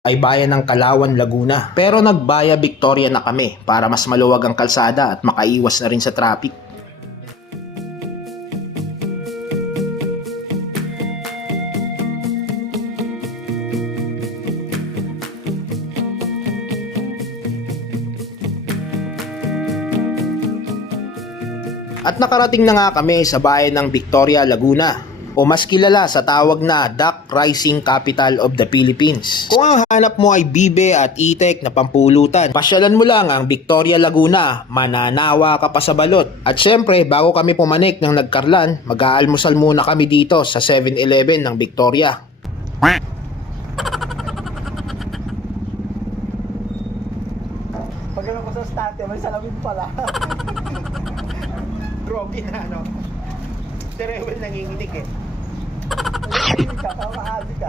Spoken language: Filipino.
ay bayan ng Kalawan, Laguna. Pero nagbaya Victoria na kami para mas maluwag ang kalsada at makaiwas na rin sa traffic. At nakarating na nga kami sa bayan ng Victoria, Laguna, o mas kilala sa tawag na Duck Rising Capital of the Philippines. Kung ang hanap mo ay bibe at itek na pampulutan, pasyalan mo lang ang Victoria, Laguna, mananawa ka pa sa balot. At syempre, bago kami pumanik ng nagkarlan, mag-aalmusal muna kami dito sa 7-Eleven ng Victoria. Pag ko sa stante, may salamin pala. Drogi na ano. Si Rewel nanginginig eh. Nanginginig ka, makakasi ka.